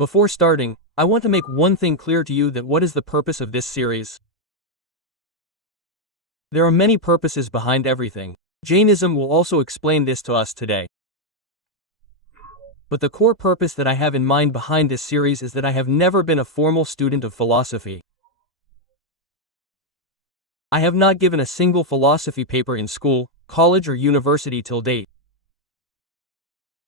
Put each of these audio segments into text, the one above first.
Before starting, I want to make one thing clear to you, that what is the purpose of this series? There are many purposes behind everything. Jainism will also explain this to us today. But the core purpose that I have in mind behind this series is that I have never been a formal student of philosophy. I have not given a single philosophy paper in school, college or university till date.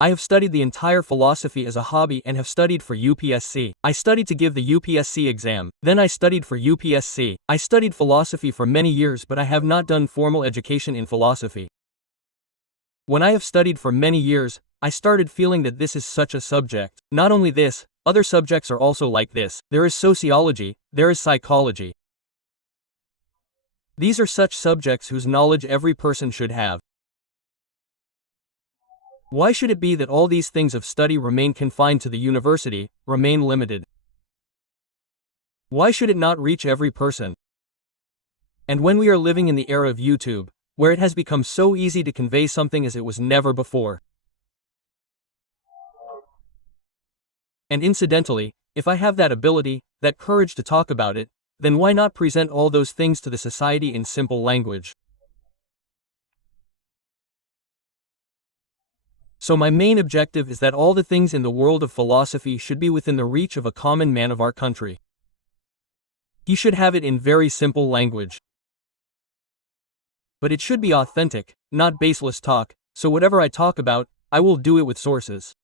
I have studied the entire philosophy as a hobby and have studied for UPSC. I studied to give the UPSC exam, then I studied for UPSC. I studied philosophy for many years, but I have not done formal education in philosophy. When I have studied for many years, I started feeling that this is such a subject. Not only this, other subjects are also like this. There is sociology, there is psychology. These are such subjects whose knowledge every person should have. Why should it be that all these things of study remain confined to the university, remain limited? Why should it not reach every person? And when we are living in the era of YouTube, where it has become so easy to convey something as it was never before. And incidentally, if I have that ability, that courage to talk about it, then why not present all those things to the society in simple language? So my main objective is that all the things in the world of philosophy should be within the reach of a common man of our country. He should have it in very simple language. But it should be authentic, not baseless talk, so whatever I talk about, I will do it with sources.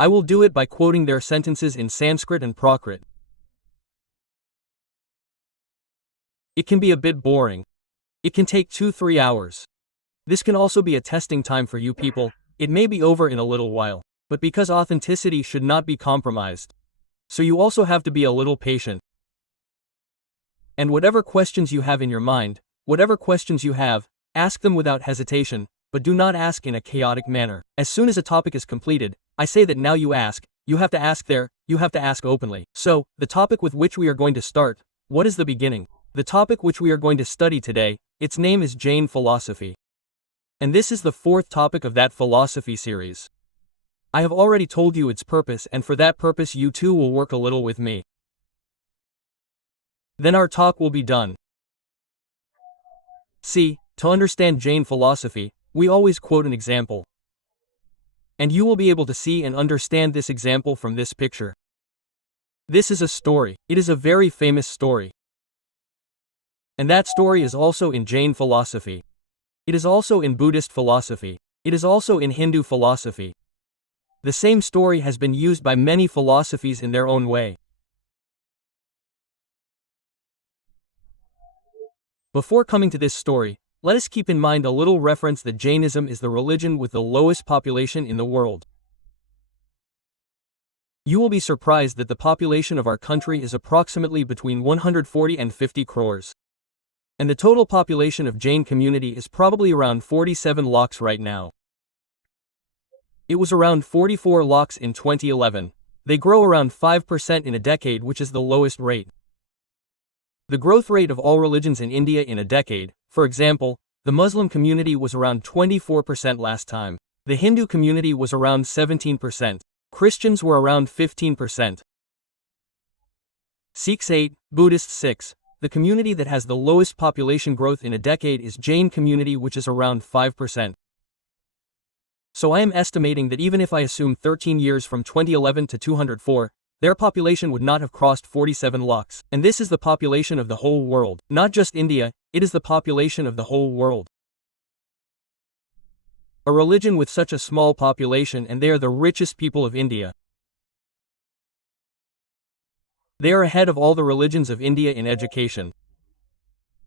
I will do it by quoting their sentences in Sanskrit and Prakrit. It can be a bit boring. It can take 2-3 hours. This can also be a testing time for you people. It may be over in a little while, but because authenticity should not be compromised. So you also have to be a little patient. And whatever questions you have in your mind, whatever questions you have, ask them without hesitation, but do not ask in a chaotic manner. As soon as a topic is completed, I say that now you have to ask there, you have to ask openly. So, the topic with which we are going to start, what is the beginning? The topic which we are going to study today, its name is Jain philosophy. And this is the 4th topic of that philosophy series. I have already told you its purpose, and for that purpose you too will work a little with me. Then our talk will be done. See, to understand Jain philosophy, we always quote an example. And you will be able to see and understand this example from this picture. This is a story. It is a very famous story. And that story is also in Jain philosophy. It is also in Buddhist philosophy. It is also in Hindu philosophy. The same story has been used by many philosophies in their own way. Before coming to this story, let us keep in mind a little reference that Jainism is the religion with the lowest population in the world. You will be surprised that the population of our country is approximately between 140 and 50 crores. And the total population of Jain community is probably around 47 lakhs right now. It was around 44 lakhs in 2011. They grow around 5% in a decade, which is the lowest rate. The growth rate of all religions in India in a decade, for example, the Muslim community was around 24% last time. The Hindu community was around 17%. Christians were around 15%. Sikhs 8, Buddhists 6. The community that has the lowest population growth in a decade is Jain community, which is around 5%. So I am estimating that even if I assume 13 years from 2011 to 204, their population would not have crossed 47 lakhs. And this is the population of the whole world. Not just India, it is the population of the whole world. A religion with such a small population, and they are the richest people of India. They are ahead of all the religions of India in education.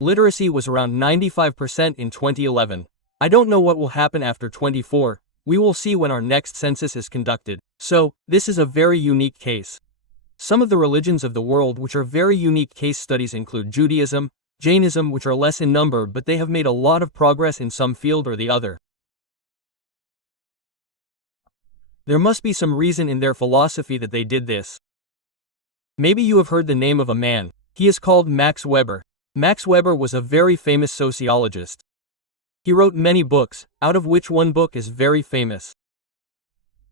Literacy was around 95% in 2011. I don't know what will happen after 24, we will see when our next census is conducted. So, this is a very unique case. Some of the religions of the world which are very unique case studies include Judaism, Jainism, which are less in number, but they have made a lot of progress in some field or the other. There must be some reason in their philosophy that they did this. Maybe you have heard the name of a man. He is called Max Weber. Max Weber was a very famous sociologist. He wrote many books, out of which one book is very famous.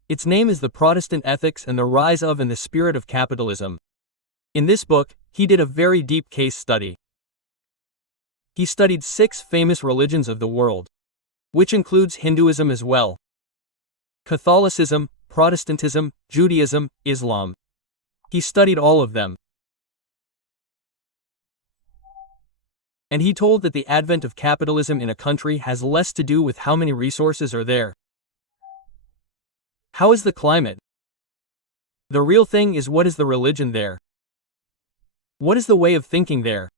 Its name is The Protestant Ethics and the Rise of and the Spirit of Capitalism. In this book, he did a very deep case study. He studied 6 famous religions of the world, which includes Hinduism as well, Catholicism, Protestantism, Judaism, Islam. He studied all of them. And he told that the advent of capitalism in a country has less to do with how many resources are there. How is the climate? The real thing is, what is the religion there? What is the way of thinking there?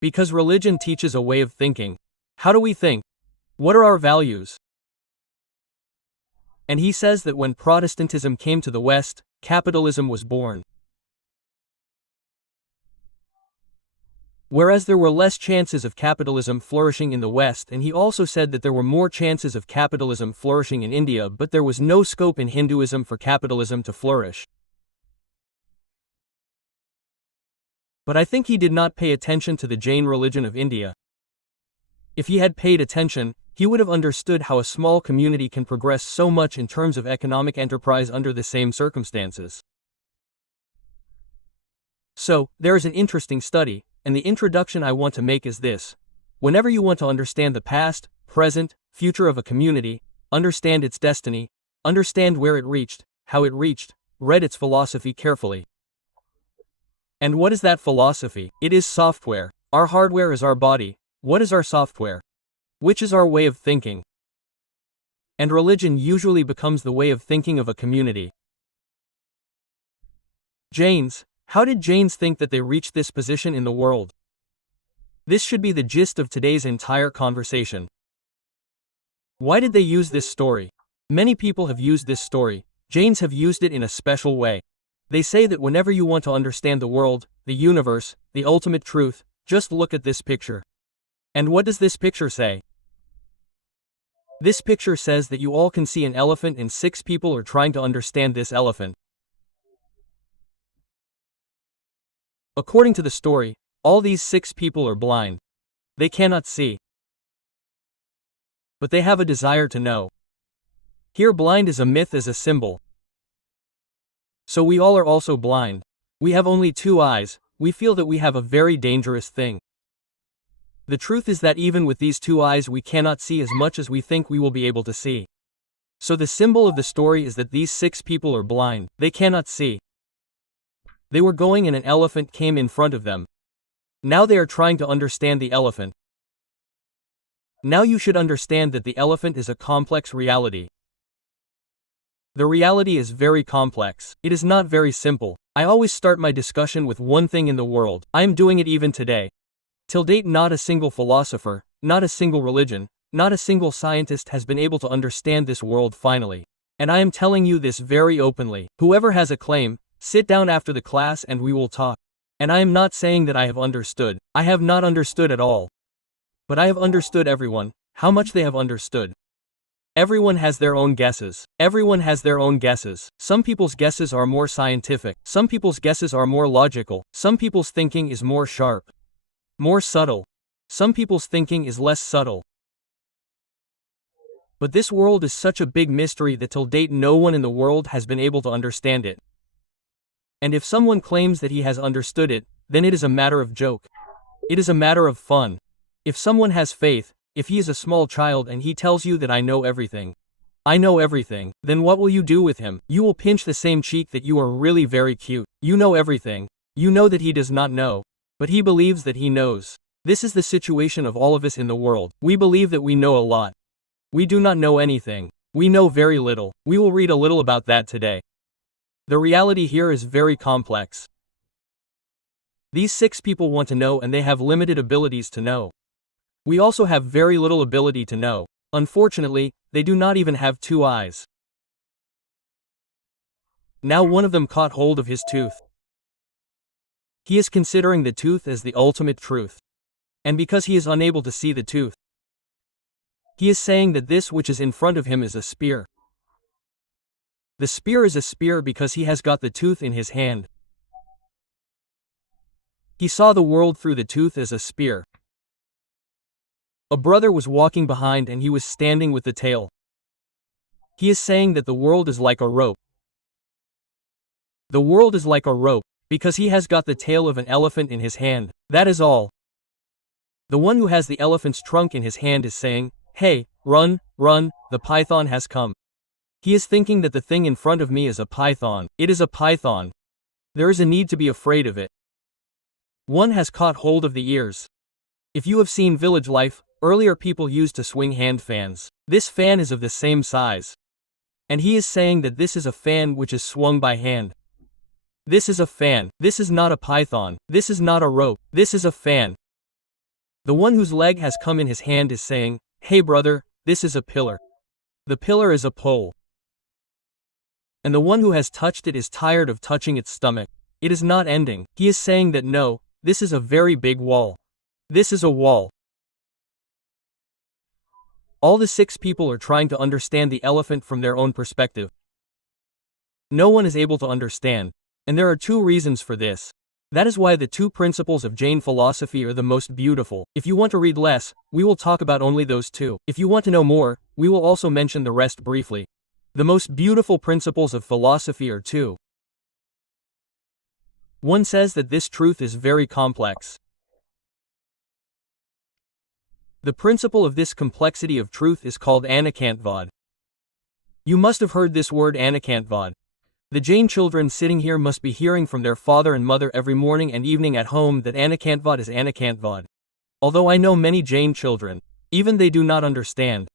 Because religion teaches a way of thinking. How do we think? What are our values? And he says that when Protestantism came to the West, capitalism was born. Whereas there were less chances of capitalism flourishing in the West, and he also said that there were more chances of capitalism flourishing in India, but there was no scope in Hinduism for capitalism to flourish. But I think he did not pay attention to the Jain religion of India. If he had paid attention, he would have understood how a small community can progress so much in terms of economic enterprise under the same circumstances. So, there is an interesting study, and the introduction I want to make is this. Whenever you want to understand the past, present, future of a community, understand its destiny, understand where it reached, how it reached, read its philosophy carefully. And what is that philosophy? It is software. Our hardware is our body. What is our software? Which is our way of thinking? And religion usually becomes the way of thinking of a community. Jains. How did Jains think that they reached this position in the world? This should be the gist of today's entire conversation. Why did they use this story? Many people have used this story. Jains have used it in a special way. They say that whenever you want to understand the world, the universe, the ultimate truth, just look at this picture. And what does this picture say? This picture says that you all can see an elephant and 6 people are trying to understand this elephant. According to the story, all these 6 people are blind. They cannot see. But they have a desire to know. Here, blind is a myth as a symbol. So we all are also blind. We have only 2 eyes. We feel that we have a very dangerous thing. The truth is that even with these 2 eyes we cannot see as much as we think we will be able to see. So the symbol of the story is that these 6 people are blind. They cannot see. They were going and an elephant came in front of them. Now they are trying to understand the elephant. Now you should understand that the elephant is a complex reality. The reality is very complex. It is not very simple. I always start my discussion with one thing in the world. I am doing it even today. Till date, not a single philosopher, not a single religion, not a single scientist has been able to understand this world finally. And I am telling you this very openly. Whoever has a claim, sit down after the class and we will talk. And I am not saying that I have understood. I have not understood at all. But I have understood everyone, how much they have understood. Everyone has their own guesses. Everyone has their own guesses. Some people's guesses are more scientific. Some people's guesses are more logical. Some people's thinking is more sharp, more subtle. Some people's thinking is less subtle. But this world is such a big mystery that till date no one in the world has been able to understand it. And if someone claims that he has understood it, then it is a matter of joke. It is a matter of fun. If someone has faith, if he is a small child and he tells you that I know everything, then what will you do with him? You will pinch the same cheek that you are really very cute. You know everything. You know that he does not know. But he believes that he knows. This is the situation of all of us in the world. We believe that we know a lot. We do not know anything. We know very little. We will read a little about that today. The reality here is very complex. These 6 people want to know and they have limited abilities to know. We also have very little ability to know. Unfortunately, they do not even have 2 eyes. Now one of them caught hold of his tooth. He is considering the tooth as the ultimate truth. And because he is unable to see the tooth, he is saying that this which is in front of him is a spear. The spear is a spear because he has got the tooth in his hand. He saw the world through the tooth as a spear. A brother was walking behind and he was standing with the tail. He is saying that the world is like a rope. The world is like a rope, because he has got the tail of an elephant in his hand. That is all. The one who has the elephant's trunk in his hand is saying, "Hey, run, run, the python has come." He is thinking that the thing in front of me is a python. It is a python. There is a need to be afraid of it. One has caught hold of the ears. If you have seen Village Life, earlier people used to swing hand fans. This fan is of the same size. And he is saying that this is a fan which is swung by hand. This is a fan. This is not a python. This is not a rope. This is a fan. The one whose leg has come in his hand is saying, "Hey brother, this is a pillar. The pillar is a pole." And the one who has touched it is tired of touching its stomach. It is not ending. He is saying that no, this is a very big wall. This is a wall. All the 6 people are trying to understand the elephant from their own perspective. No one is able to understand. And there are 2 reasons for this. That is why the 2 principles of Jain philosophy are the most beautiful. If you want to read less, we will talk about only those 2. If you want to know more, we will also mention the rest briefly. The most beautiful principles of philosophy are 2. One says that this truth is very complex. The principle of this complexity of truth is called Anekantvad. You must have heard this word Anekantvad. The Jain children sitting here must be hearing from their father and mother every morning and evening at home that Anekantvad is Anekantvad. Although I know many Jain children, even they do not understand.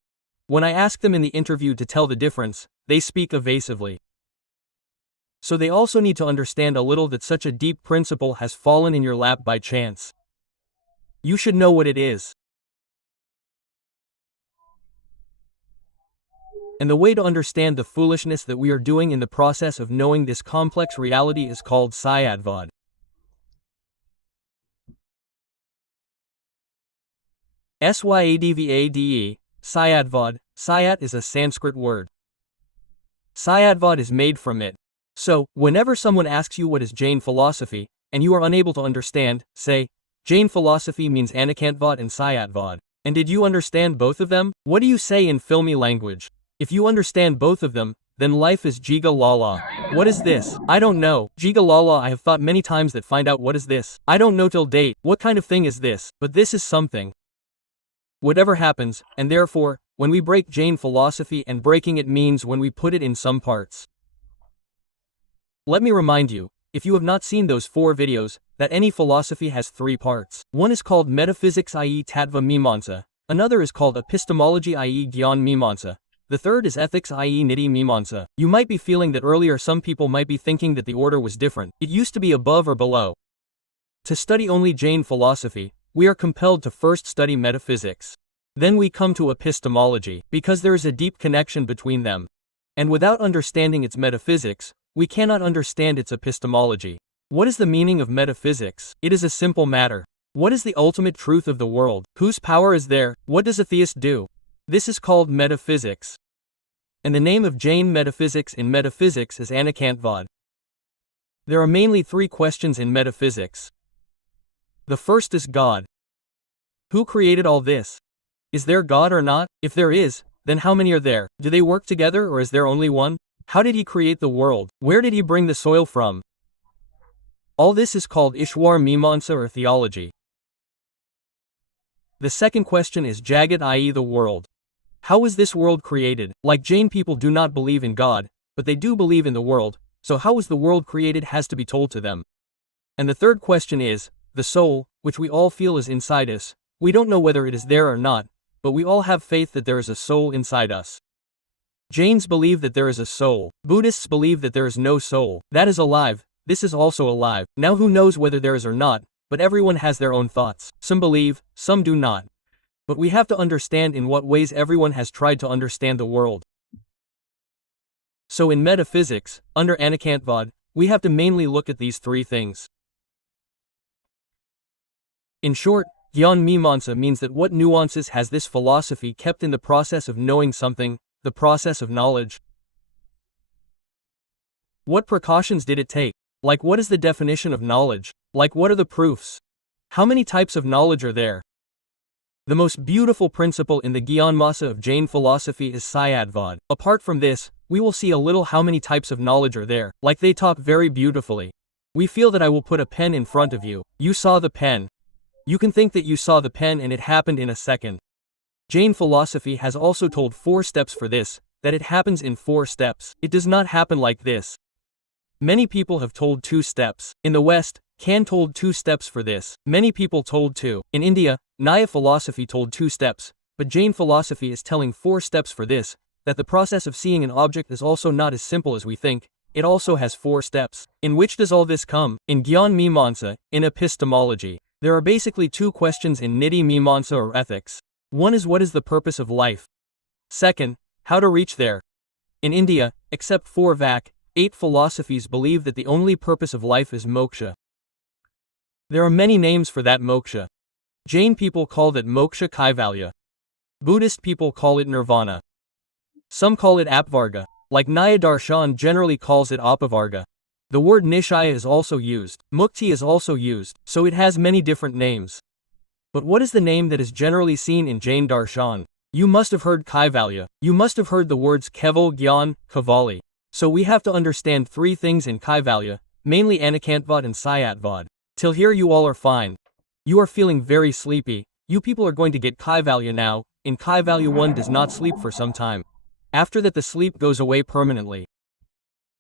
When I ask them in the interview to tell the difference, they speak evasively. So they also need to understand a little that such a deep principle has fallen in your lap by chance. You should know what it is. And the way to understand the foolishness that we are doing in the process of knowing this complex reality is called Syadvad. Syadvade, Syadvad. Syat is a Sanskrit word. Syadvad is made from it. So, whenever someone asks you what is Jain philosophy, and you are unable to understand, say, Jain philosophy means Anekantvad and Syadvad. And did you understand both of them? What do you say in filmy language? If you understand both of them, then life is Jiga Lala. What is this? I don't know. Jiga Lala, I have thought many times that find out what is this. I don't know till date. What kind of thing is this? But this is something. Whatever happens, and therefore, when we break Jain philosophy, and breaking it means when we put it in some parts. Let me remind you, if you have not seen those 4 videos, that any philosophy has 3 parts. One is called metaphysics, i.e. Tattva Mimamsa. Another is called epistemology, i.e. Gyan Mimamsa. The third is ethics, i.e. Niti Mimamsa. You might be feeling that earlier some people might be thinking that the order was different. It used to be above or below. To study only Jain philosophy, we are compelled to first study metaphysics. Then we come to epistemology, because there is a deep connection between them. And without understanding its metaphysics, we cannot understand its epistemology. What is the meaning of metaphysics? It is a simple matter. What is the ultimate truth of the world? Whose power is there? What does a theist do? This is called metaphysics. And the name of Jain metaphysics in metaphysics is Anekantvad. There are mainly 3 questions in metaphysics. The first is God. Who created all this? Is there God or not? If there is, then how many are there? Do they work together or is there only one? How did he create the world? Where did he bring the soil from? All this is called Ishwar Mimamsa or theology. The second question is Jagat, i.e. the world. How was this world created? Like Jain people do not believe in God, but they do believe in the world, so how was the world created has to be told to them. And the third question is, the soul, which we all feel is inside us. We don't know whether it is there or not, but we all have faith that there is a soul inside us. Jains believe that there is a soul. Buddhists believe that there is no soul. That is alive, this is also alive. Now who knows whether there is or not, but everyone has their own thoughts. Some believe, some do not. But we have to understand in what ways everyone has tried to understand the world. So in metaphysics, under Anekantvad, we have to mainly look at these 3 things. In short, Gyan Mimamsa means that what nuances has this philosophy kept in the process of knowing something, the process of knowledge? What precautions did it take? Like what is the definition of knowledge? Like what are the proofs? How many types of knowledge are there? The most beautiful principle in the Gyanmasa of Jain philosophy is Sayadvad. Apart from this, we will see a little how many types of knowledge are there, like they talk very beautifully. We feel that I will put a pen in front of you. You saw the pen. You can think that you saw the pen and it happened in a second. Jain philosophy has also told 4 steps for this, that it happens in 4 steps. It does not happen like this. Many people have told 2 steps. In the West, Khan told 2 steps for this. Many people told 2. In India, Nyaya philosophy told 2 steps, but Jain philosophy is telling 4 steps for this, that the process of seeing an object is also not as simple as we think. It also has 4 steps. In which does all this come? In Gyan Mimamsa, in epistemology. There are basically 2 questions in Niti Mimamsa or ethics. One is what is the purpose of life? Second, how to reach there. In India, except for Vak, 8 philosophies believe that the only purpose of life is moksha. There are many names for that moksha. Jain people call it moksha kaivalya. Buddhist people call it nirvana. Some call it apvarga, like Nyaya Darshan generally calls it apavarga. The word nishaya is also used, mukti is also used, so it has many different names. But what is the name that is generally seen in Jain Darshan? You must have heard kaivalya. You must have heard the words keval, gyan, kavali. So we have to understand 3 things in kaivalya, mainly anekantvad and sayatvad. Till here you all are fine. You are feeling very sleepy. You people are going to get kaivalya now. In kaivalya one does not sleep for some time. After that the sleep goes away permanently.